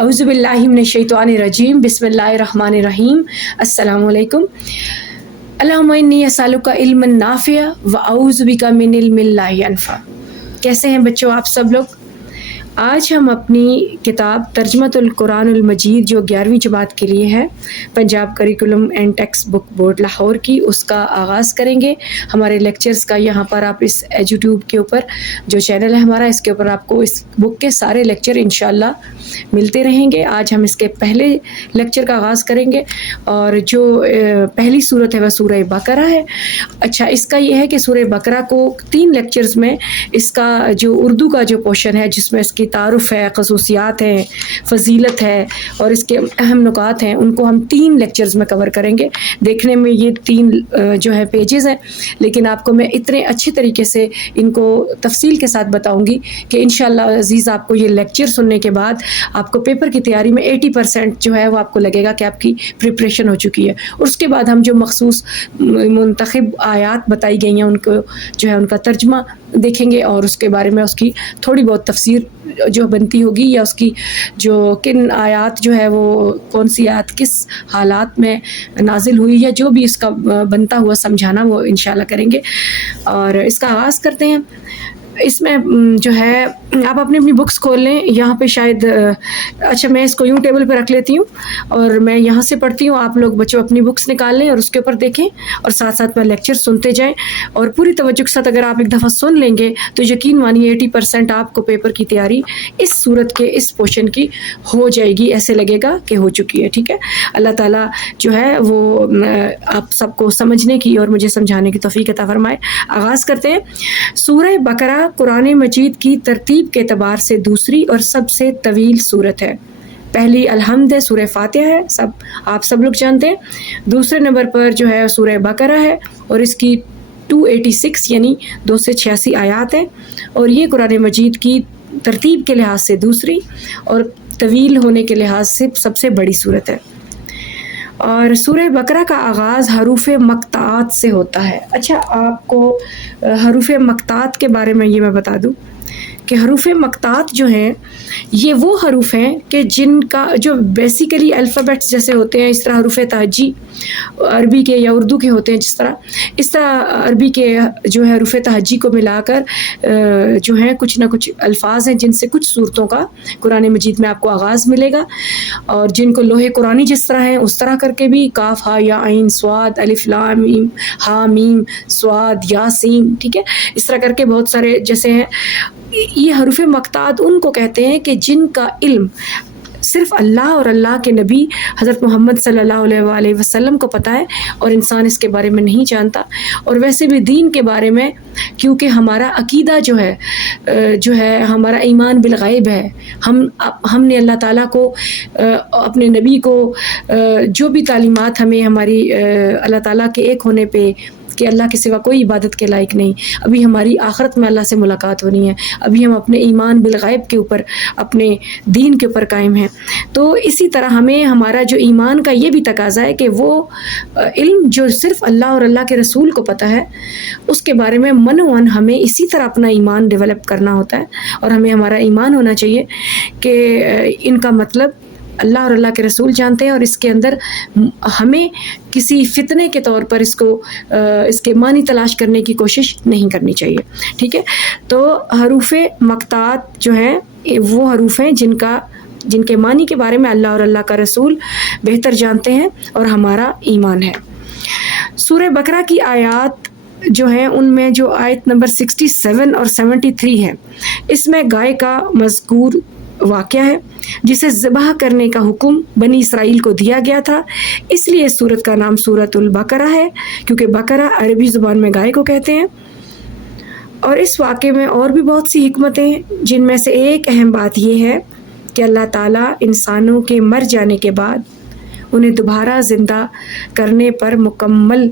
اعوذ باللہ من الشیطان الرجیم بسم اللہ الرحمن الرحیم السلام علیکم. اللہم انی اسألک علما نافعا واعوذ بک من علم لا ینفع. کیسے ہیں بچوں آپ سب لوگ؟ آج ہم اپنی کتاب ترجمۃ القرآن المجید جو 11ویں جماعت کے لیے ہے، Punjab curriculum and text book board Lahore کی، اس کا آغاز کریں گے. ہمارے لیکچرز کا یہاں پر آپ اس یوٹیوب کے اوپر جو چینل ہے ہمارا، اس کے اوپر آپ کو اس بک کے سارے لیکچر انشاءاللہ ملتے رہیں گے. آج ہم اس کے پہلے لیکچر کا آغاز کریں گے، اور جو پہلی صورت ہے وہ سورہ بقرہ ہے. اچھا، اس کا یہ ہے کہ سورہ بقرہ کو 3 لیکچرز میں اس کا جو اردو کا جو پورشن ہے، جس میں اس کی تعارف ہے، خصوصیات ہیں، فضیلت ہے اور اس کے اہم نکات ہیں، ان کو ہم 3 لیکچرز میں کور کریں گے. دیکھنے میں یہ 3 جو ہے پیجز ہیں، لیکن آپ کو میں اتنے اچھے طریقے سے ان کو تفصیل کے ساتھ بتاؤں گی کہ انشاءاللہ عزیز آپ کو یہ لیکچر سننے کے بعد آپ کو پیپر کی تیاری میں 80% جو ہے وہ آپ کو لگے گا کہ آپ کی پریپریشن ہو چکی ہے. اور اس کے بعد ہم جو مخصوص منتخب آیات بتائی گئی ہیں، ان کو جو ہے ان کا ترجمہ دیکھیں گے، اور اس کے بارے میں اس کی تھوڑی بہت تفسیر جو بنتی ہوگی، یا اس کی جو کن آیات جو ہے وہ کون سی آیات کس حالات میں نازل ہوئی، یا جو بھی اس کا بنتا ہوا سمجھانا، وہ انشاءاللہ کریں گے. اور اس کا آغاز کرتے ہیں. اس میں جو ہے آپ اپنی بکس کھول لیں. یہاں پہ شاید اچھا، میں اس کو یوں ٹیبل پہ رکھ لیتی ہوں اور میں یہاں سے پڑھتی ہوں. آپ لوگ بچوں اپنی بکس نکال لیں اور اس کے اوپر دیکھیں، اور ساتھ ساتھ میں لیکچر سنتے جائیں. اور پوری توجہ کے ساتھ اگر آپ ایک دفعہ سن لیں گے تو یقین مانیے 80% آپ کو پیپر کی تیاری اس صورت کے اس پورشن کی ہو جائے گی. ایسے لگے گا کہ ہو چکی ہے. ٹھیک ہے، اللہ تعالیٰ جو ہے وہ آپ سب کو سمجھنے کی اور مجھے سمجھانے کی توفیق عطا فرمائے. آغاز کرتے ہیں. سورہ بقرہ قرآن مجید کی ترتیب کے اعتبار سے دوسری اور سب سے طویل سورت ہے. پہلی الحمد ہے، سورہ فاتحہ ہے، آپ سب لوگ جانتے ہیں. دوسرے نمبر پر جو ہے سورہ بقرہ ہے، اور اس کی 286 یعنی 286 آیات ہیں. اور یہ قرآن مجید کی ترتیب کے لحاظ سے دوسری اور طویل ہونے کے لحاظ سے سب سے بڑی سورت ہے. اور سورہ بقرہ کا آغاز حروف مقطعات سے ہوتا ہے. اچھا، آپ کو حروف مقطعات کے بارے میں یہ میں بتا دوں کہ حروف مقطعات جو ہیں یہ وہ حروف ہیں کہ جن کا جو بیسیکلی الفابیٹس جیسے ہوتے ہیں، اس طرح حروف تہجی عربی کے یا اردو کے ہوتے ہیں، اس طرح عربی کے جو ہے حروف تہجی کو ملا کر جو ہے کچھ نہ کچھ الفاظ ہیں جن سے کچھ صورتوں کا قرآن مجید میں آپ کو آغاز ملے گا. اور جن کو لوح قرآنی جس طرح ہیں اس طرح کر کے بھی کاف ہا یا عین صاد الف لام میم ہا میم صاد یا سین، ٹھیک ہے، اس طرح کر کے بہت سارے جیسے ہیں. یہ حروف مقطعات ان کو کہتے ہیں کہ جن کا علم صرف اللہ اور اللہ کے نبی حضرت محمد صلی اللہ علیہ وآلہ وسلم کو پتہ ہے، اور انسان اس کے بارے میں نہیں جانتا. اور ویسے بھی دین کے بارے میں، کیونکہ ہمارا عقیدہ جو ہے ہمارا ایمان بالغیب ہے. ہم نے اللہ تعالیٰ کو، اپنے نبی کو جو بھی تعلیمات ہمیں ہماری اللہ تعالیٰ کے ایک ہونے پہ کہ اللہ کے سوا کوئی عبادت کے لائق نہیں، ابھی ہماری آخرت میں اللہ سے ملاقات ہونی ہے، ابھی ہم اپنے ایمان بالغیب کے اوپر، اپنے دین کے اوپر قائم ہیں. تو اسی طرح ہمیں ہمارا جو ایمان کا یہ بھی تقاضا ہے کہ وہ علم جو صرف اللہ اور اللہ کے رسول کو پتہ ہے، اس کے بارے میں منوان ہمیں اسی طرح اپنا ایمان ڈیولپ کرنا ہوتا ہے. اور ہمیں ہمارا ایمان ہونا چاہیے کہ ان کا مطلب اللہ اور اللہ کے رسول جانتے ہیں، اور اس کے اندر ہمیں کسی فتنے کے طور پر اس کے معنی تلاش کرنے کی کوشش نہیں کرنی چاہیے. ٹھیک ہے، تو حروف مقطعات جو ہیں وہ حروف ہیں جن کے معنی کے بارے میں اللہ اور اللہ کا رسول بہتر جانتے ہیں اور ہمارا ایمان ہے. سورہ بقرہ کی آیات جو ہیں ان میں جو آیت نمبر 67 اور 73 ہے، اس میں گائے کا مذکور واقعہ ہے جسے ذبح کرنے کا حکم بنی اسرائیل کو دیا گیا تھا. اس لیے اس سورت کا نام سورۃ البقرہ ہے، کیونکہ بقرہ عربی زبان میں گائے کو کہتے ہیں. اور اس واقعے میں اور بھی بہت سی حکمتیں ہیں، جن میں سے ایک اہم بات یہ ہے کہ اللہ تعالیٰ انسانوں کے مر جانے کے بعد انہیں دوبارہ زندہ کرنے پر مکمل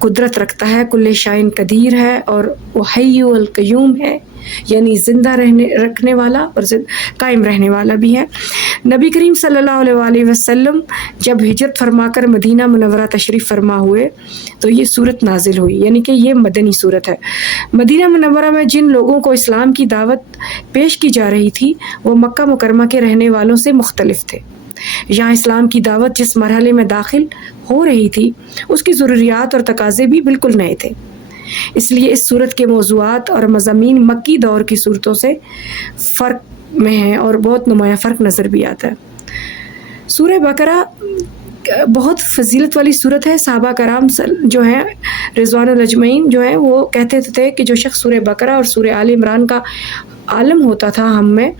قدرت رکھتا ہے، کل شائن قدیر ہے، اور وہ حی القیوم ہے، یعنی زندہ رکھنے والا اور قائم رہنے والا بھی ہے۔ نبی کریم صلی اللہ علیہ وآلہ وسلم جب ہجرت فرما کر مدینہ منورہ تشریف فرما ہوئے تو یہ صورت نازل ہوئی، یعنی کہ یہ مدنی صورت ہے۔ مدینہ منورہ میں جن لوگوں کو اسلام کی دعوت پیش کی جا رہی تھی وہ مکہ مکرمہ کے رہنے والوں سے مختلف تھے۔ یہاں اسلام کی دعوت جس مرحلے میں داخل ہو رہی تھی اس کی ضروریات اور تقاضے بھی بالکل نئے تھے، اس لیے اس صورت کے موضوعات اور مضامین مکی دور کی صورتوں سے فرق میں ہیں اور بہت نمایاں فرق نظر بھی آتا ہے۔ سورہ بقرہ بہت فضیلت والی صورت ہے۔ صحابہ کرام جو ہیں رضوان الاجمعین جو ہیں وہ کہتے تھے کہ جو شخص سورہ بقرہ اور سورہ آل عمران کا عالم ہوتا تھا ہم میں،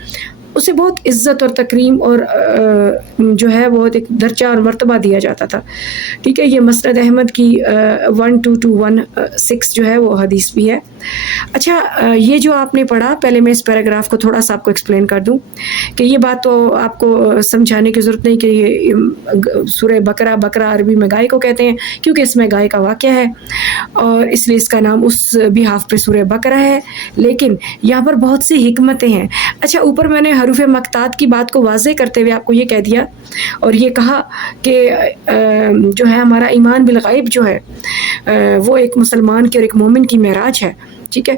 اسے بہت عزت اور تکریم اور جو ہے بہت ایک درجہ اور مرتبہ دیا جاتا تھا، ٹھیک ہے۔ یہ مسند احمد کی 12216 جو ہے وہ حدیث بھی ہے۔ اچھا، یہ جو آپ نے پڑھا، پہلے میں اس پیراگراف کو تھوڑا سا آپ کو ایکسپلین کر دوں کہ یہ بات تو آپ کو سمجھانے کی ضرورت نہیں کہ یہ سورہ بقرہ عربی میں گائے کو کہتے ہیں کیونکہ اس میں گائے کا واقعہ ہے اور اس لیے اس کا نام اس بحاف پہ سورہ بقرہ ہے، لیکن یہاں پر بہت سی حکمتیں ہیں۔ اچھا، اوپر میں نے حروف مقطعات کی بات کو واضح کرتے ہوئے آپ کو یہ کہہ دیا اور یہ کہا کہ جو ہے ہمارا ایمان بالغیب جو ہے وہ ایک مسلمان کی اور ایک مومن کی معراج ہے، ٹھیک ہے۔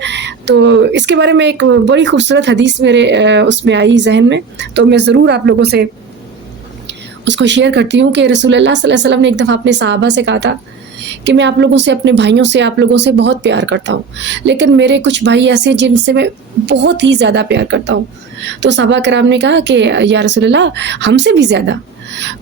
تو اس کے بارے میں ایک بڑی خوبصورت حدیث میرے اس میں آئی ذہن میں، تو میں ضرور آپ لوگوں سے اس کو شیئر کرتی ہوں کہ رسول اللہ صلی اللہ علیہ وسلم نے ایک دفعہ اپنے صحابہ سے کہا تھا کہ میں آپ لوگوں سے، اپنے بھائیوں سے، آپ لوگوں سے بہت پیار کرتا ہوں، لیکن میرے کچھ بھائی ایسے ہیں جن سے میں بہت ہی زیادہ پیار کرتا ہوں۔ تو صحابہ کرام نے کہا کہ یا رسول اللہ ہم سے بھی زیادہ؟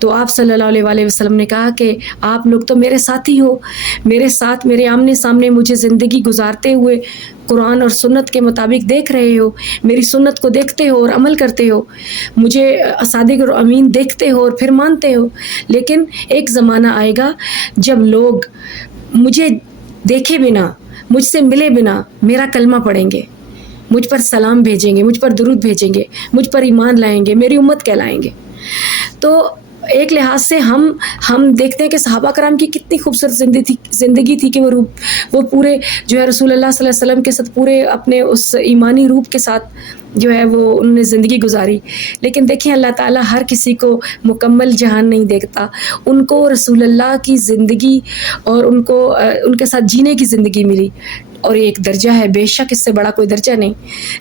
تو آپ صلی اللہ علیہ وآلہ وسلم نے کہا کہ آپ لوگ تو میرے ساتھی ہو، میرے ساتھ میرے آمنے سامنے مجھے زندگی گزارتے ہوئے قرآن اور سنت کے مطابق دیکھ رہے ہو، میری سنت کو دیکھتے ہو اور عمل کرتے ہو، مجھے صادق اور امین دیکھتے ہو اور پھر مانتے ہو، لیکن ایک زمانہ آئے گا جب لوگ مجھے دیکھے بنا، مجھ سے ملے بنا میرا کلمہ پڑھیں گے، مجھ پر سلام بھیجیں گے، مجھ پر درود بھیجیں گے، مجھ پر ایمان لائیں گے، میری امت کہلائیں گے۔ تو ایک لحاظ سے ہم دیکھتے ہیں کہ صحابہ کرام کی کتنی خوبصورت زندگی تھی کہ وہ پورے جو ہے رسول اللہ صلی اللہ علیہ وسلم کے ساتھ پورے اپنے اس ایمانی روپ کے ساتھ جو ہے وہ انہوں نے زندگی گزاری، لیکن دیکھیں اللہ تعالیٰ ہر کسی کو مکمل جہان نہیں دیکھتا، ان کو رسول اللہ کی زندگی اور ان کو ان کے ساتھ جینے کی زندگی ملی، اور یہ ایک درجہ ہے، بے شک اس سے بڑا کوئی درجہ نہیں۔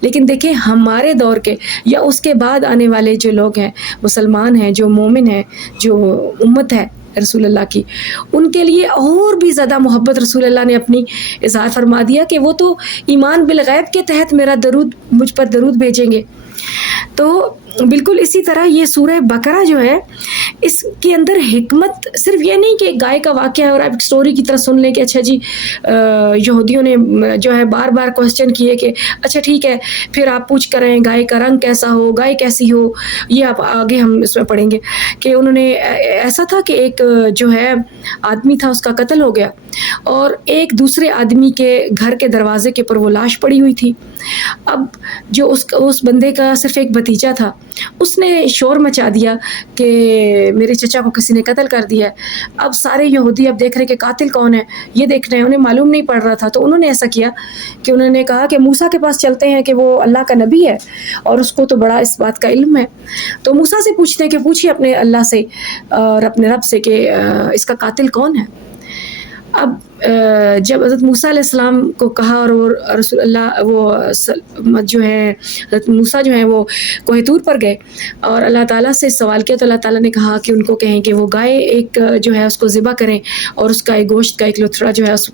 لیکن دیکھیں ہمارے دور کے یا اس کے بعد آنے والے جو لوگ ہیں، مسلمان ہیں، جو مومن ہیں، جو امت ہے رسول اللہ کی، ان کے لیے اور بھی زیادہ محبت رسول اللہ نے اپنی اظہار فرما دیا کہ وہ تو ایمان بالغیب کے تحت مجھ پر درود بھیجیں گے۔ تو بالکل اسی طرح یہ سورہ بقرہ جو ہے اس کے اندر حکمت صرف یہ نہیں کہ گائے کا واقعہ ہے اور آپ ایک سٹوری کی طرح سن لیں کہ اچھا جی یہودیوں نے جو ہے بار بار کوسچن کیے کہ اچھا ٹھیک ہے، پھر آپ پوچھ کر رہے ہیں گائے کا رنگ کیسا ہو، گائے کیسی ہو، یہ آپ آگے ہم اس میں پڑھیں گے کہ انہوں نے ایسا تھا کہ ایک جو ہے آدمی تھا، اس کا قتل ہو گیا اور ایک دوسرے آدمی کے گھر کے دروازے کے پر وہ لاش پڑی ہوئی تھی۔ اب جو اس بندے کا صرف ایک بھتیجا تھا، اس نے شور مچا دیا کہ میرے چچا کو کسی نے قتل کر دیا ہے۔ اب سارے یہودی اب دیکھ رہے کہ قاتل کون ہے، یہ دیکھ رہے ہیں، انہیں معلوم نہیں پڑ رہا تھا، تو انہوں نے ایسا کیا کہ انہوں نے کہا کہ موسیٰ کے پاس چلتے ہیں کہ وہ اللہ کا نبی ہے اور اس کو تو بڑا اس بات کا علم ہے، تو موسیٰ سے پوچھتے ہیں کہ پوچھیے اپنے اللہ سے اور اپنے رب سے کہ اس کا قاتل کون ہے۔ اب جب حضرت موسیٰ علیہ السلام کو کہا اور وہ رسول اللہ وہ جو ہے حضرت موسیٰ جو ہیں وہ کوہ طور پر گئے اور اللہ تعالیٰ سے سوال کیا، تو اللہ تعالیٰ نے کہا کہ ان کو کہیں کہ وہ گائے ایک جو ہے اس کو ذبح کریں اور اس کا ایک گوشت کا ایک لتھڑا جو ہے اس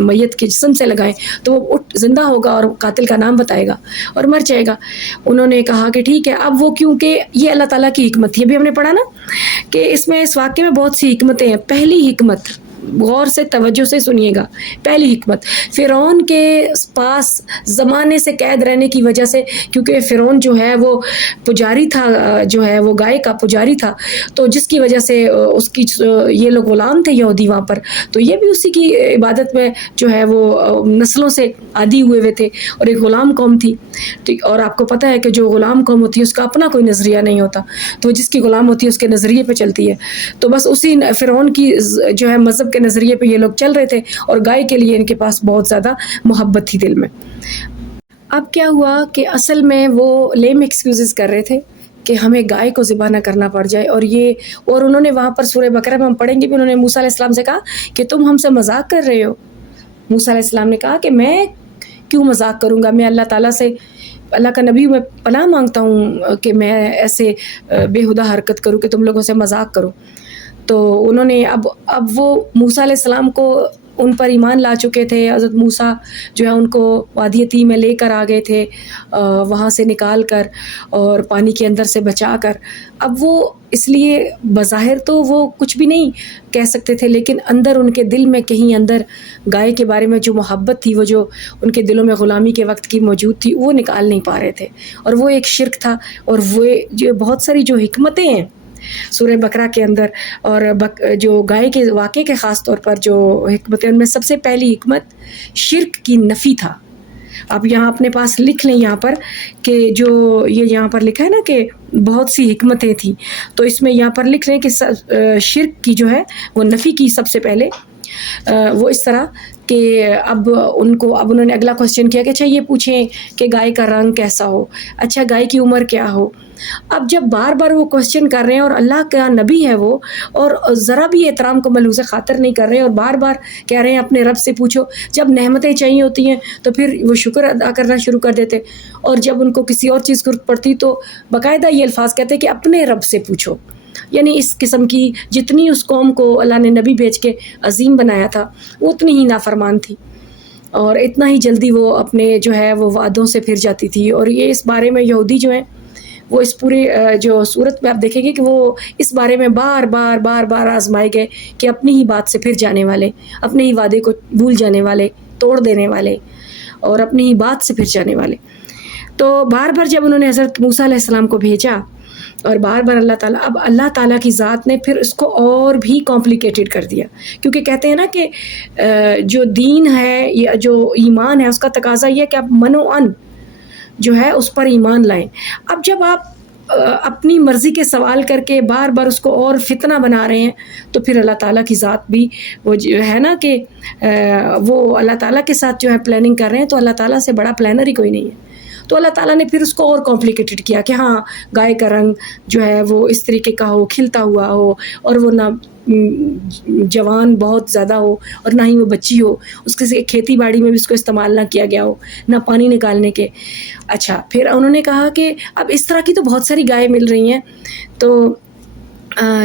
میت کے جسم سے لگائیں تو وہ اٹھ زندہ ہوگا اور قاتل کا نام بتائے گا اور مر جائے گا۔ انہوں نے کہا کہ ٹھیک ہے۔ اب وہ کیونکہ یہ اللہ تعالیٰ کی حکمت تھی، ابھی ہم نے پڑھا نا کہ اس میں اس واقعے میں بہت سی حکمتیں ہیں۔ پہلی حکمت، غور سے توجہ سے سنیے گا، پہلی حکمت، فرعون کے پاس زمانے سے قید رہنے کی وجہ سے، کیونکہ فرعون جو ہے وہ پجاری تھا، جو ہے وہ گائے کا پجاری تھا، تو جس کی وجہ سے اس کی یہ لوگ غلام تھے یہودی وہاں پر، تو یہ بھی اسی کی عبادت میں جو ہے وہ نسلوں سے عادی ہوئے ہوئے تھے اور ایک غلام قوم تھی، اور آپ کو پتہ ہے کہ جو غلام قوم ہوتی ہے اس کا اپنا کوئی نظریہ نہیں ہوتا، تو جس کی غلام ہوتی ہے اس کے نظریے پہ چلتی ہے، تو بس اسی فرعون کی جو ہے مذہب کے نظریے پہ یہ لوگ چل رہے تھے اور گائے کے لیے ان کے پاس بہت زیادہ محبت تھی دل میں. اب کیا ہوا کہ اصل میں وہ لیم ایکسکیوزز کر رہے تھے کہ ہمیں گائے کو ذبح نہ کرنا پڑ جائے. اور انہوں نے وہاں پر سورہ بقرہ میں ہم پڑھیں گے بھی، انہوں نے موسیٰ علیہ السلام سے کہا کہ تم ہم سے مذاق کر رہے ہو. موسیٰ علیہ السلام نے کہا کہ میں کیوں مذاق کروں گا، میں اللہ تعالیٰ سے، اللہ کا نبی، میں پناہ مانگتا ہوں کہ میں ایسے بےہودہ حرکت کروں کہ تم لوگوں سے مذاق کروں. تو انہوں نے اب وہ موسیٰ علیہ السلام کو ان پر ایمان لا چکے تھے. حضرت موسیٰ جو ہے ان کو وادی طی میں لے کر آ گئے تھے، وہاں سے نکال کر اور پانی کے اندر سے بچا کر. اب وہ اس لیے بظاہر تو وہ کچھ بھی نہیں کہہ سکتے تھے، لیکن اندر ان کے دل میں کہیں اندر گائے کے بارے میں جو محبت تھی، وہ جو ان کے دلوں میں غلامی کے وقت کی موجود تھی، وہ نکال نہیں پا رہے تھے. اور وہ ایک شرک تھا. اور وہ جو بہت ساری جو حکمتیں ہیں سورہ بقرہ کے اندر، اور جو گائے کے واقعے کے خاص طور پر جو حکمتیں، ان میں سب سے پہلی حکمت شرک کی نفی تھا. آپ یہاں اپنے پاس لکھ لیں یہاں پر کہ جو یہ یہاں پر لکھا ہے نا کہ بہت سی حکمتیں تھیں، تو اس میں یہاں پر لکھ لیں کہ شرک کی جو ہے وہ نفی کی سب سے پہلے. وہ اس طرح کہ اب انہوں نے اگلا کوسچن کیا کہ اچھا یہ پوچھیں کہ گائے کا رنگ کیسا ہو، اچھا گائے کی عمر کیا ہو. اب جب بار بار وہ کوسچن کر رہے ہیں اور اللہ کا نبی ہے وہ، اور ذرا بھی احترام کو ملحوظ خاطر نہیں کر رہے ہیں، اور بار بار کہہ رہے ہیں اپنے رب سے پوچھو. جب نعمتیں چاہیے ہوتی ہیں تو پھر وہ شکر ادا کرنا شروع کر دیتے، اور جب ان کو کسی اور چیز کی ضرورت پڑتی تو باقاعدہ یہ الفاظ کہتے کہ اپنے رب سے پوچھو. یعنی اس قسم کی جتنی اس قوم کو اللہ نے نبی بھیج کے عظیم بنایا تھا، وہ اتنی ہی نافرمان تھی، اور اتنا ہی جلدی وہ اپنے جو ہے وہ وعدوں سے پھر جاتی تھی. اور یہ اس بارے میں یہودی جو ہیں وہ اس پورے جو صورت میں آپ دیکھیں گے کہ وہ اس بارے میں بار بار بار بار آزمائے گئے کہ اپنی ہی بات سے پھر جانے والے، اپنے ہی وعدے کو بھول جانے والے، توڑ دینے والے، اور اپنی ہی بات سے پھر جانے والے. تو بار بار جب انہوں نے حضرت موسیٰ علیہ السلام کو بھیجا، اور بار بار اللہ تعالیٰ کی ذات نے پھر اس کو اور بھی کمپلیکیٹڈ کر دیا. کیونکہ کہتے ہیں نا کہ جو دین ہے یا جو ایمان ہے، اس کا تقاضا یہ ہے کہ آپ من و ان جو ہے اس پر ایمان لائیں. اب جب آپ اپنی مرضی کے سوال کر کے بار بار اس کو اور فتنہ بنا رہے ہیں، تو پھر اللہ تعالیٰ کی ذات بھی وہ جو ہے نا کہ وہ اللہ تعالیٰ کے ساتھ جو ہے پلاننگ کر رہے ہیں، تو اللہ تعالیٰ سے بڑا پلانر ہی کوئی نہیں ہے. تو اللہ تعالیٰ نے پھر اس کو اور کمپلیکیٹڈ کیا کہ ہاں گائے کا رنگ جو ہے وہ اس طریقے کا ہو، کھلتا ہوا ہو، اور وہ نہ جوان بہت زیادہ ہو اور نہ ہی وہ بچی ہو، اس کے کھیتی باڑی میں بھی اس کو استعمال نہ کیا گیا ہو، نہ پانی نکالنے کے. اچھا پھر انہوں نے کہا کہ اب اس طرح کی تو بہت ساری گائے مل رہی ہیں، تو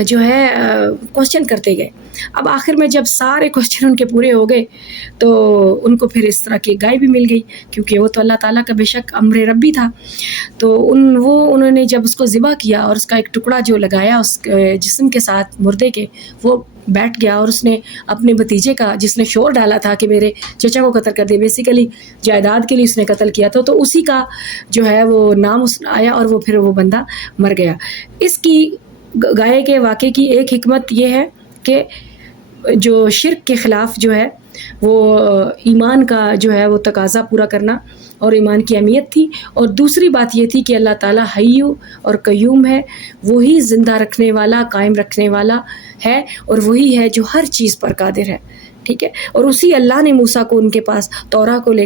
جو ہے کوسچن کرتے گئے. اب آخر میں جب سارے کوسچن ان کے پورے ہو گئے تو ان کو پھر اس طرح کی گائے بھی مل گئی، کیونکہ وہ تو اللہ تعالیٰ کا بے شک امر ربی تھا. تو انہوں نے جب اس کو ذبح کیا اور اس کا ایک ٹکڑا جو لگایا اس جسم کے ساتھ مردے کے، وہ بیٹھ گیا، اور اس نے اپنے بھتیجے کا جس نے شور ڈالا تھا کہ میرے چچا کو قتل کر دے، بیسیکلی جائیداد کے لیے اس نے قتل کیا تھا، تو اسی کا جو ہے وہ نام آیا، اور وہ پھر وہ بندہ مر گیا. اس کی گائے کے واقعے کی ایک حکمت یہ ہے کہ جو شرک کے خلاف جو ہے وہ ایمان کا جو ہے وہ تقاضا پورا کرنا اور ایمان کی اہمیت تھی. اور دوسری بات یہ تھی کہ اللہ تعالیٰ حی اور قیوم ہے، وہی زندہ رکھنے والا، قائم رکھنے والا ہے، اور وہی ہے جو ہر چیز پر قادر ہے. ٹھیک ہے، اور اسی اللہ نے موسیٰ کو ان کے پاس تورات کو لے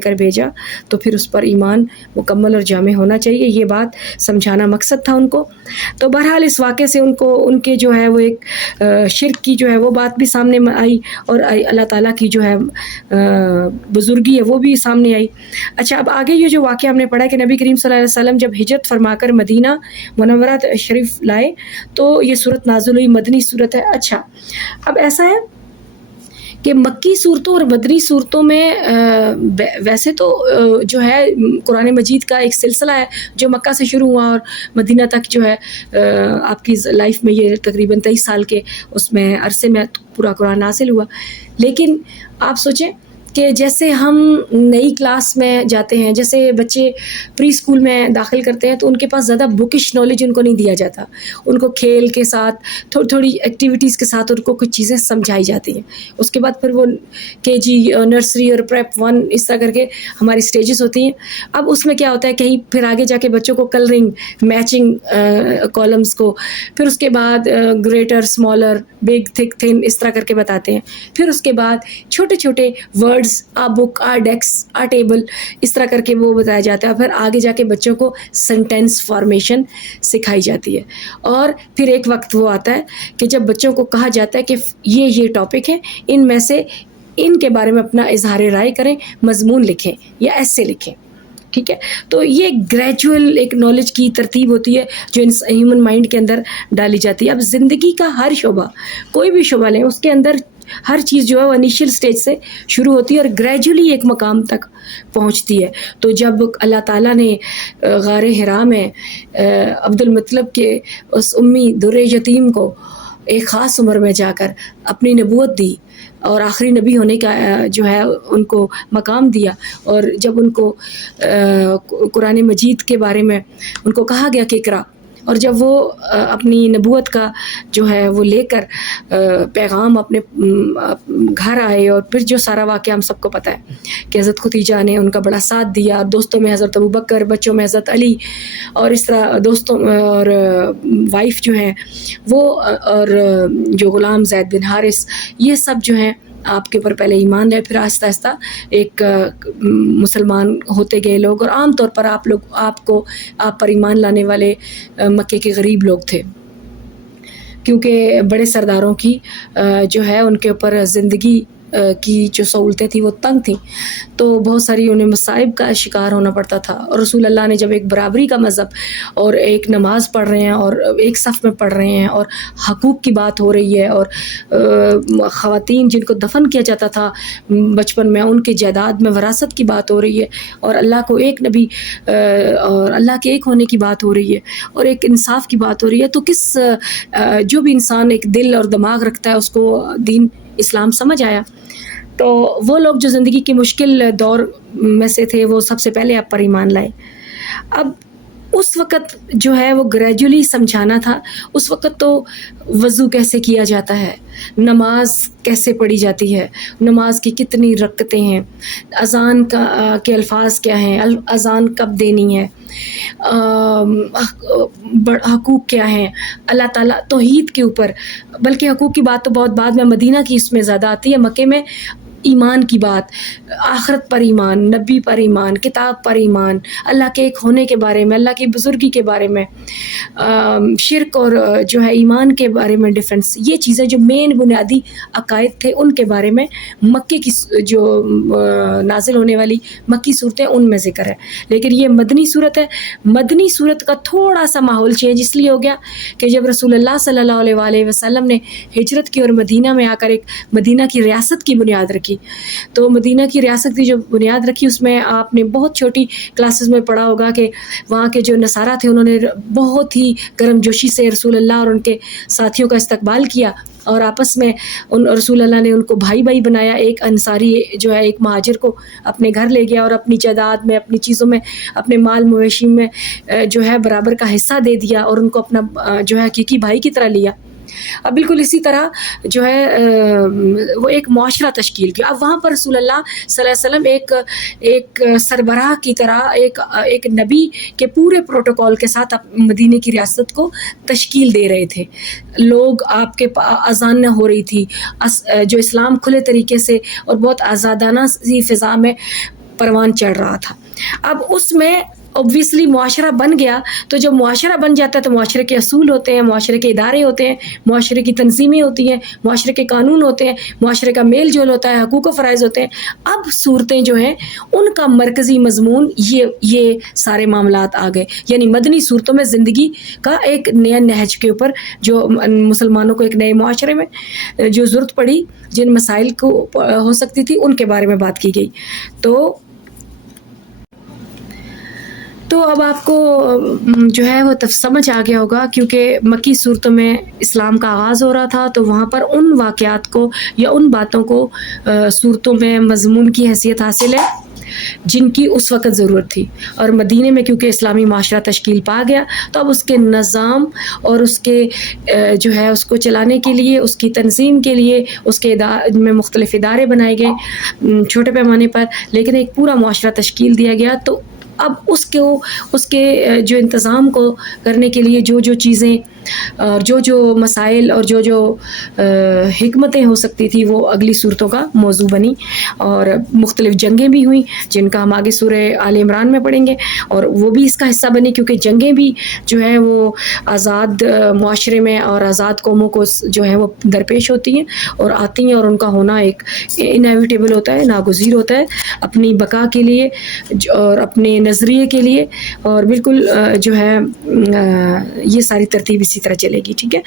کر بھیجا، تو پھر اس پر ایمان مکمل اور جامع ہونا چاہیے. یہ بات سمجھانا مقصد تھا ان کو. تو بہرحال اس واقعے سے ان کے جو ہے وہ ایک شرک کی جو ہے وہ بات بھی سامنے آئی، اور اللہ تعالیٰ کی جو ہے بزرگی ہے وہ بھی سامنے آئی. اچھا اب آگے یہ جو واقعہ ہم نے پڑھا کہ نبی کریم صلی اللہ علیہ وسلم جب ہجرت فرما کر مدینہ منورہ شریف لائے تو یہ صورت نازل ہوئی، مدنی صورت ہے. اچھا اب ایسا ہے کہ مکی صورتوں اور مدنی صورتوں میں ویسے تو جو ہے قرآن مجید کا ایک سلسلہ ہے جو مکہ سے شروع ہوا اور مدینہ تک جو ہے آپ کی لائف میں یہ تقریباً 23 سال کے اس میں عرصے میں پورا قرآن نازل ہوا. لیکن آپ سوچیں کہ جیسے ہم نئی کلاس میں جاتے ہیں، جیسے بچے پری اسکول میں داخل کرتے ہیں تو ان کے پاس زیادہ بکش نالج ان کو نہیں دیا جاتا، ان کو کھیل کے ساتھ تھوڑی ایکٹیویٹیز کے ساتھ ان کو کچھ چیزیں سمجھائی جاتی ہیں. اس کے بعد پھر وہ کے جی، نرسری اور پریپ 1 اس طرح کر کے ہماری اسٹیجز ہوتی ہیں. اب اس میں کیا ہوتا ہے، کہیں پھر آگے جا کے بچوں کو کلرنگ، میچنگ کالمز کو، پھر اس کے بعد گریٹر، اسمالر، بگ، تھک، تھن اس طرح کر کے بتاتے ہیں. پھر اس کے بعد چھوٹے چھوٹے ورڈز، آ بک، آ ڈیسک، آ ٹیبل اس طرح کر کے وہ بتایا جاتا ہے. پھر آگے جا کے بچوں کو سینٹینس فارمیشن سکھائی جاتی ہے. اور پھر ایک وقت وہ آتا ہے کہ جب بچوں کو کہا جاتا ہے کہ یہ ٹاپک ہے، ان میں سے ان کے بارے میں اپنا اظہار رائے کریں، مضمون لکھیں یا ایسے لکھیں. ٹھیک ہے، تو یہ گریجول ایک نالج کی ترتیب ہوتی ہے جو ہیومن مائنڈ کے اندر ڈالی جاتی ہے. اب زندگی کا ہر شعبہ، کوئی بھی شعبہ لیں، اس کے اندر ہر چیز جو ہے وہ انیشیل سٹیج سے شروع ہوتی ہے اور گریجولی ایک مقام تک پہنچتی ہے. تو جب اللہ تعالیٰ نے غار حرا میں عبد المطلب کے اس امی در یتیم کو ایک خاص عمر میں جا کر اپنی نبوت دی اور آخری نبی ہونے کا جو ہے ان کو مقام دیا، اور جب ان کو قرآن مجید کے بارے میں ان کو کہا گیا کہ اقرا، اور جب وہ اپنی نبوت کا جو ہے وہ لے کر پیغام اپنے گھر آئے، اور پھر جو سارا واقعہ ہم سب کو پتہ ہے کہ حضرت خدیجہ نے ان کا بڑا ساتھ دیا، دوستوں میں حضرت ابوبکر، بچوں میں حضرت علی، اور اس طرح دوستوں اور وائف جو ہیں وہ، اور جو غلام زید بن حارث، یہ سب جو ہیں آپ کے اوپر پہلے ایمان لائے، پھر آہستہ آہستہ ایک مسلمان ہوتے گئے لوگ. اور عام طور پر آپ پر ایمان لانے والے مکے کے غریب لوگ تھے، کیونکہ بڑے سرداروں کی جو ہے ان کے اوپر زندگی کی جو سہولتیں تھیں وہ تنگ تھیں، تو بہت ساری انہیں مصائب کا شکار ہونا پڑتا تھا. اور رسول اللہ نے جب ایک برابری کا مذہب اور ایک نماز پڑھ رہے ہیں اور ایک صف میں پڑھ رہے ہیں اور حقوق کی بات ہو رہی ہے، اور خواتین جن کو دفن کیا جاتا تھا بچپن میں ان کے جائیداد میں وراثت کی بات ہو رہی ہے، اور اللہ کو ایک نبی اور اللہ کے ایک ہونے کی بات ہو رہی ہے، اور ایک انصاف کی بات ہو رہی ہے، تو جو بھی انسان ایک دل اور دماغ رکھتا ہے اس کو دین اسلام سمجھ آیا. تو وہ لوگ جو زندگی کے مشکل دور میں سے تھے وہ سب سے پہلے آپ پر ایمان لائے. اب اس وقت جو ہے وہ گریجولی سمجھانا تھا. اس وقت تو وضو کیسے کیا جاتا ہے، نماز کیسے پڑھی جاتی ہے، نماز کی کتنی رکعتیں ہیں، اذان کے الفاظ کیا ہیں، اذان کب دینی ہے، حقوق کیا ہیں اللہ تعالیٰ توحید کے اوپر. بلکہ حقوق کی بات تو بہت بعد میں، مدینہ کی اس میں زیادہ آتی ہے. مکے میں ایمان کی بات، آخرت پر ایمان، نبی پر ایمان، کتاب پر ایمان، اللہ کے ایک ہونے کے بارے میں، اللہ کی بزرگی کے بارے میں، شرک اور جو ہے ایمان کے بارے میں ڈیفرنس، یہ چیزیں جو مین بنیادی عقائد تھے ان کے بارے میں مکے کی جو نازل ہونے والی مکی صورتیں ان میں ذکر ہے. لیکن یہ مدنی صورت ہے. مدنی صورت کا تھوڑا سا ماحول چینج اس لیے ہو گیا کہ جب رسول اللہ صلی اللہ علیہ وآلہ وسلم نے ہجرت کی اور مدینہ میں آ کر ایک مدینہ کی ریاست کی بنیاد رکھی، تو مدینہ کی ریاست کی جو بنیاد رکھی اس میں آپ نے بہت چھوٹی کلاسز میں پڑھا ہوگا کہ وہاں کے جو نصارہ تھے انہوں نے بہت ہی گرم جوشی سے رسول اللہ اور ان کے ساتھیوں کا استقبال کیا، اور آپس میں رسول اللہ نے ان کو بھائی بھائی بنایا. ایک انصاری جو ہے ایک مہاجر کو اپنے گھر لے گیا اور اپنی جائیداد میں، اپنی چیزوں میں، اپنے مال مویشی میں جو ہے برابر کا حصہ دے دیا اور ان کو اپنا جو ہے حقیقی بھائی کی طرح لیا. اب بالکل اسی طرح جو ہے وہ ایک معاشرہ تشکیل کیا. اب وہاں پر رسول اللہ صلی اللہ علیہ وسلم ایک سربراہ کی طرح ایک نبی کے پورے پروٹوکول کے ساتھ مدینے کی ریاست کو تشکیل دے رہے تھے. لوگ آپ کے اذان نہ ہو رہی تھی، جو اسلام کھلے طریقے سے اور بہت آزادانہ سی فضا میں پروان چڑھ رہا تھا. اب اس میں اوبویسلی معاشرہ بن گیا. تو جب معاشرہ بن جاتا ہے تو معاشرے کے اصول ہوتے ہیں، معاشرے کے ادارے ہوتے ہیں، معاشرے کی تنظیمیں ہوتی ہیں، معاشرے کے قانون ہوتے ہیں، معاشرے کا میل جول ہوتا ہے، حقوق و فرائض ہوتے ہیں. اب صورتیں جو ہیں ان کا مرکزی مضمون یہ سارے معاملات آ گئے. یعنی مدنی صورتوں میں زندگی کا ایک نیا نہج کے اوپر جو مسلمانوں کو ایک نئے معاشرے میں جو ضرورت پڑی، جن مسائل کو ہو سکتی تھی ان کے بارے میں بات کی گئی. تو تو اب آپ کو جو ہے وہ سمجھ آ گیا ہوگا، کیونکہ مکی صورتوں میں اسلام کا آغاز ہو رہا تھا، تو وہاں پر ان واقعات کو یا ان باتوں کو صورتوں میں مضمون کی حیثیت حاصل ہے جن کی اس وقت ضرورت تھی. اور مدینے میں کیونکہ اسلامی معاشرہ تشکیل پا گیا، تو اب اس کے نظام اور اس کے جو ہے اس کو چلانے کے لیے، اس کی تنظیم کے لیے اس کے میں مختلف ادارے بنائے گئے چھوٹے پیمانے پر، لیکن ایک پورا معاشرہ تشکیل دیا گیا. تو اب اس کے جو انتظام کو کرنے کے لیے جو چیزیں اور جو مسائل اور جو حکمتیں ہو سکتی تھی وہ اگلی صورتوں کا موضوع بنی. اور مختلف جنگیں بھی ہوئیں جن کا ہم آگے سورہ آل عمران میں پڑھیں گے، اور وہ بھی اس کا حصہ بنی، کیونکہ جنگیں بھی جو ہے وہ آزاد معاشرے میں اور آزاد قوموں کو جو ہے وہ درپیش ہوتی ہیں اور آتی ہیں، اور ان کا ہونا ایک انیویٹیبل ہوتا ہے، ناگزیر ہوتا ہے اپنی بقا کے لیے اور اپنے نظریے کے لیے. اور بالکل جو ہے یہ ساری ترتیب اسی طرح چلے گی. ٹھیک ہے.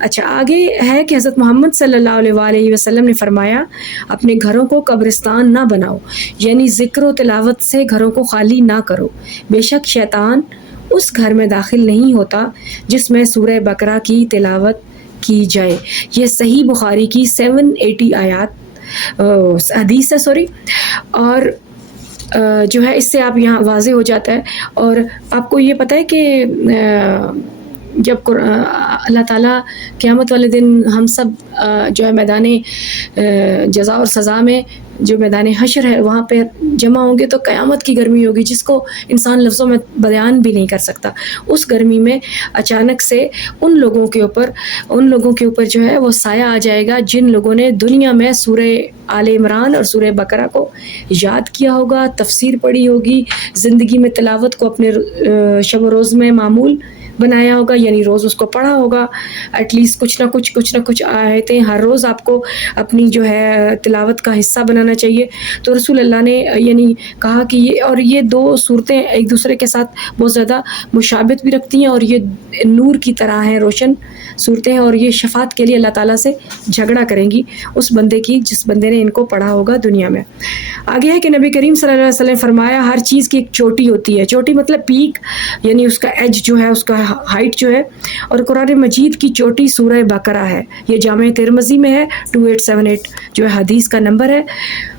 اچھا، آگے ہے کہ حضرت محمد صلی اللہ علیہ وآلہ وسلم نے فرمایا اپنے گھروں کو قبرستان نہ بناؤ، یعنی ذکر و تلاوت سے گھروں کو خالی نہ کرو. بے شک شیطان اس گھر میں داخل نہیں ہوتا جس میں سورہ بقرہ کی تلاوت کی جائے. یہ صحیح بخاری کی 780 حدیث ہے. اور جو ہے اس سے آپ یہاں واضح ہو جاتا ہے. اور آپ کو یہ پتہ ہے کہ جب اللہ تعالیٰ قیامت والے دن ہم سب جو ہے میدان جزا اور سزا میں، جو میدان حشر ہے وہاں پہ جمع ہوں گے، تو قیامت کی گرمی ہوگی جس کو انسان لفظوں میں بیان بھی نہیں کر سکتا. اس گرمی میں اچانک سے ان لوگوں کے اوپر جو ہے وہ سایہ آ جائے گا جن لوگوں نے دنیا میں سورہ آل عمران اور سورہ بقرہ کو یاد کیا ہوگا، تفسیر پڑھی ہوگی، زندگی میں تلاوت کو اپنے شب و روز میں معمول بنایا ہوگا، یعنی روز اس کو پڑھا ہوگا. ایٹ لیسٹ کچھ نہ کچھ آیتیں ہر روز آپ کو اپنی جو ہے تلاوت کا حصہ بنانا چاہیے. تو رسول اللہ نے یعنی کہا کہ یہ دو صورتیں ایک دوسرے کے ساتھ بہت زیادہ مشابہت بھی رکھتی ہیں، اور یہ نور کی طرح ہیں، روشن صورتیں ہیں، اور یہ شفاعت کے لیے اللہ تعالیٰ سے جھگڑا کریں گی اس بندے کی جس بندے نے ان کو پڑھا ہوگا دنیا میں. آگے ہے کہ نبی کریم صلی اللہ علیہ وسلم نے فرمایا ہر چیز کی ایک چوٹی ہوتی ہے. چوٹی مطلب پیک، یعنی اس کا ایج جو ہے، اس کا ہائٹ جو ہے. اور قرآن مجید کی چوٹی سورہ بقرہ ہے. یہ جامع ترمذی میں ہے، 2878 جو ہے حدیث کا نمبر ہے.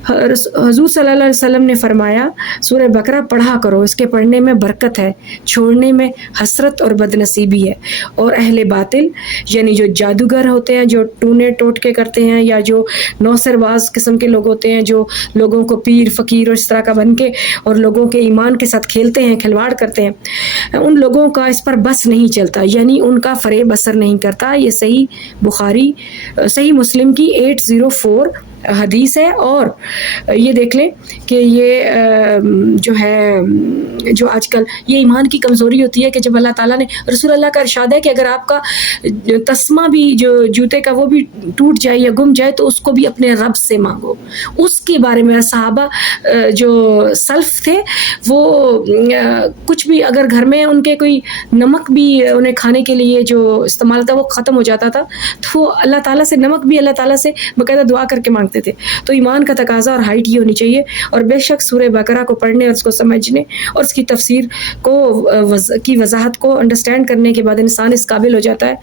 حضور صلی اللہ علیہ وسلم نے فرمایا سورہ بقرہ پڑھا کرو، اس کے پڑھنے میں برکت ہے، چھوڑنے میں حسرت اور بدنصیبی ہے. اور اہل باطل یعنی جو جادوگر ہوتے ہیں، جو ٹونے ٹوٹکے کرتے ہیں، یا جو نوسر باز قسم کے لوگ ہوتے ہیں جو لوگوں کو پیر فقیر اور اس طرح کا بن کے اور لوگوں کے ایمان کے ساتھ کھیلتے ہیں، کھلواڑ کرتے ہیں، ان لوگوں کا اس پر بس نہیں چلتا، یعنی ان کا فریب اثر نہیں کرتا. یہ صحیح مسلم کی 804 حدیث ہے. اور یہ دیکھ لیں کہ یہ جو ہے جو آج کل یہ ایمان کی کمزوری ہوتی ہے کہ جب اللہ تعالیٰ نے، رسول اللہ کا ارشاد ہے کہ اگر آپ کا تسمہ بھی جو جوتے کا وہ بھی ٹوٹ جائے یا گم جائے تو اس کو بھی اپنے رب سے مانگو. اس کے بارے میں صحابہ جو سلف تھے وہ کچھ بھی اگر گھر میں ان کے کوئی نمک بھی انہیں کھانے کے لیے جو استعمال تھا وہ ختم ہو جاتا تھا تو وہ اللہ تعالیٰ سے نمک بھی اللہ تعالیٰ سے باقاعدہ دعا کر کے مانگتے تھے. تو ایمان کا تقاضا اور ہائٹ یہ ہونی چاہیے. اور بے شک سورہ بقرہ کو پڑھنے اور اس کو سمجھنے اور اس کی تفسیر کی وضاحت کو انڈرسٹینڈ کرنے کے بعد انسان اس قابل ہو جاتا ہے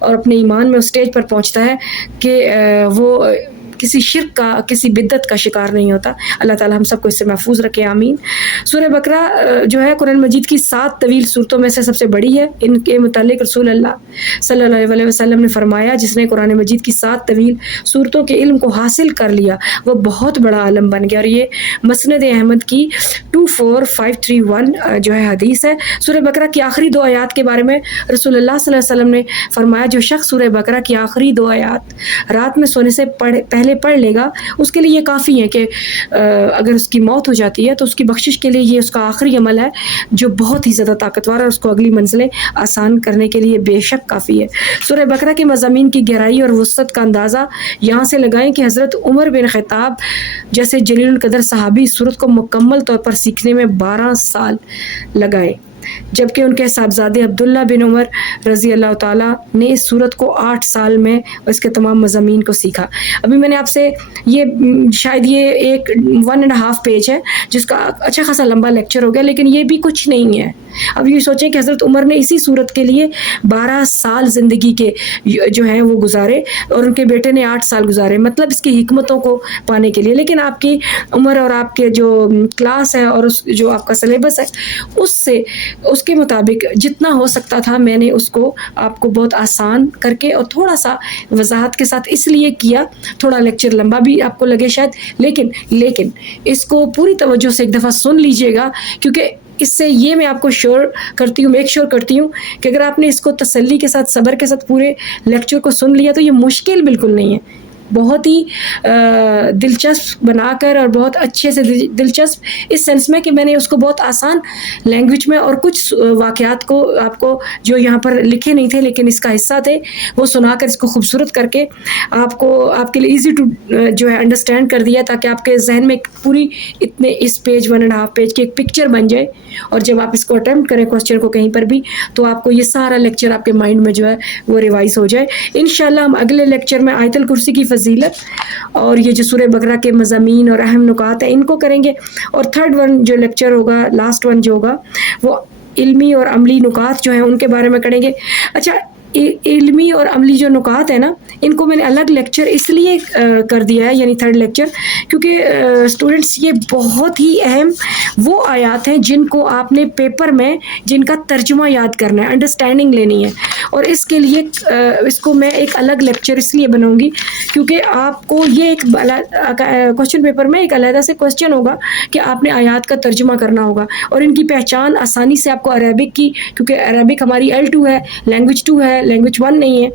اور اپنے ایمان میں اس سٹیج پر پہنچتا ہے کہ وہ کسی شرک کا، کسی بدعت کا شکار نہیں ہوتا. اللہ تعالی ہم سب کو اس سے محفوظ رکھے، آمین. سورہ بقرہ جو ہے قرآن مجید کی 7 طویل صورتوں میں سے سب سے بڑی ہے. ان کے متعلق رسول اللہ صلی اللہ علیہ وسلم نے فرمایا جس نے قرآن مجید کی 7 طویل صورتوں کے علم کو حاصل کر لیا وہ بہت بڑا عالم بن گیا. اور یہ مسند احمد کی 24531 جو ہے حدیث ہے. سورہ بقرہ کی آخری 2 آیات کے بارے میں رسول اللہ صلی اللہ علیہ وسلم نے فرمایا جو شخص سورہ بقرہ کی آخری 2 آیات رات میں سونے سے پہلے پڑھ لے گا اس کے لیے یہ کافی ہے کہ اگر اس کی موت ہو جاتی ہے تو اس کی بخشش کے لیے یہ اس کا آخری عمل ہے جو بہت ہی زیادہ طاقتور ہے اور اس کو اگلی منزلیں آسان کرنے کے لیے بے شک کافی ہے. سورہ بقرہ کے مضامین کی گہرائی اور وسعت کا اندازہ یہاں سے لگائیں کہ حضرت عمر بن خطاب جیسے جلیل القدر صحابی سورت کو مکمل طور پر سیکھنے میں 12 سال لگائے. جبکہ ان کے صاحبزادے عبداللہ بن عمر رضی اللہ تعالیٰ نے اس صورت کو 8 سال میں اور اس کے تمام مضامین کو سیکھا. ابھی میں نے آپ سے شاید یہ ایک 1.5 پیج ہے جس کا اچھا خاصا لمبا لیکچر ہو گیا، لیکن یہ بھی کچھ نہیں ہے. اب یہ سوچیں کہ حضرت عمر نے اسی صورت کے لیے 12 سال زندگی کے جو ہیں وہ گزارے اور ان کے بیٹے نے 8 سال گزارے، مطلب اس کی حکمتوں کو پانے کے لیے. لیکن آپ کی عمر اور آپ کے جو کلاس ہے اور جو آپ کا سلیبس ہے اس کے مطابق جتنا ہو سکتا تھا میں نے اس کو آپ کو بہت آسان کر کے اور تھوڑا سا وضاحت کے ساتھ اس لیے کیا. تھوڑا لیکچر لمبا بھی آپ کو لگے شاید، لیکن اس کو پوری توجہ سے ایک دفعہ سن لیجئے گا، کیونکہ اس سے یہ میں آپ کو میک شور کرتی ہوں کہ اگر آپ نے اس کو تسلی کے ساتھ صبر کے ساتھ پورے لیکچر کو سن لیا تو یہ مشکل بالکل نہیں ہے. بہت ہی دلچسپ بنا کر اور بہت اچھے سے دلچسپ اس سینس میں کہ میں نے اس کو بہت آسان لینگویج میں اور کچھ واقعات کو آپ کو جو یہاں پر لکھے نہیں تھے لیکن اس کا حصہ تھے وہ سنا کر اس کو خوبصورت کر کے آپ کے لیے ایزی ٹو جو ہے انڈرسٹینڈ کر دیا، تاکہ آپ کے ذہن میں پوری اس پیج 1.5 پیج کی ایک پکچر بن جائے. اور جب آپ اس کو اٹیمپٹ کریں کوسچن کو کہیں پر بھی تو آپ کو یہ سارا لیکچر آپ کے مائنڈ میں جو ہے وہ ریوائز ہو جائے. انشاءاللہ ہم اگلے لیکچر میں آیت الکرسی کی فضیلت اور یہ جو سورہ بقرہ کے مضامین اور اہم نکات ہیں ان کو کریں گے. اور 3rd جو لیکچر ہوگا، لاسٹ جو ہوگا، وہ علمی اور عملی نکات جو ہیں ان کے بارے میں کریں گے. اچھا، علمی اور عملی جو نکات ہیں نا، ان کو میں نے الگ لیکچر اس لیے کر دیا ہے، یعنی 3rd لیکچر، کیونکہ اسٹوڈنٹس یہ بہت ہی اہم وہ آیات ہیں جن کو آپ نے پیپر میں جن کا ترجمہ یاد کرنا ہے، انڈرسٹینڈنگ لینی ہے. اور اس کے لیے اس کو میں ایک الگ لیکچر اس لیے بناؤں گی کیونکہ آپ کو یہ ایک کوسچن پیپر میں ایک علیحدہ سے کوسچن ہوگا کہ آپ نے آیات کا ترجمہ کرنا ہوگا اور ان کی پہچان آسانی سے آپ کو عربک کی، کیونکہ عربک ہماری L2 ہے، لینگویج 2 ہے، لینگویج 1 نہیں ہے،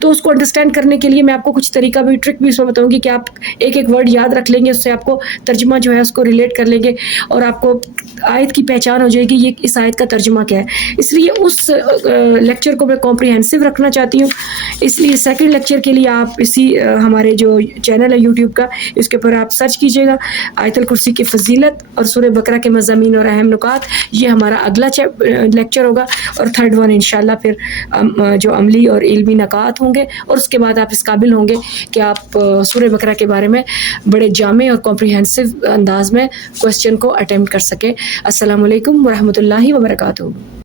تو اس کو انڈرسٹینڈ کرنے کے لیے میں آپ کو کچھ طریقہ بھی ٹرک بھی اس میں بتاؤں گی کہ آپ ایک ورڈ یاد رکھ لیں گے، اس سے آپ کو ترجمہ جو ہے اس کو ریلیٹ کر لیں گے اور آپ کو آیت کی پہچان ہو جائے گی یہ اس آیت کا ترجمہ کیا ہے. اس لیے اس لیکچر کو میں کمپریہنسو رکھنا چاہتی ہوں. اس لیے 2nd لیکچر کے لیے آپ اسی ہمارے جو چینل ہے یوٹیوب کا، اس کے اوپر آپ سرچ کیجئے گا آیت الکرسی کی فضیلت اور سورہ بقرہ کے مضامین اور اہم نکات. یہ ہمارا اگلا لیکچر ہوگا. اور 3rd انشاءاللہ پھر جو عملی اور علمی نکات ہوں گے، اور اس کے بعد آپ اس قابل ہوں گے کہ آپ سورہ بقرہ کے بارے میں بڑے جامع اور کمپریہنسو انداز میں کوسچن کو اٹیمپٹ کر سکیں. السلام علیکم ورحمۃ اللہ وبرکاتہ.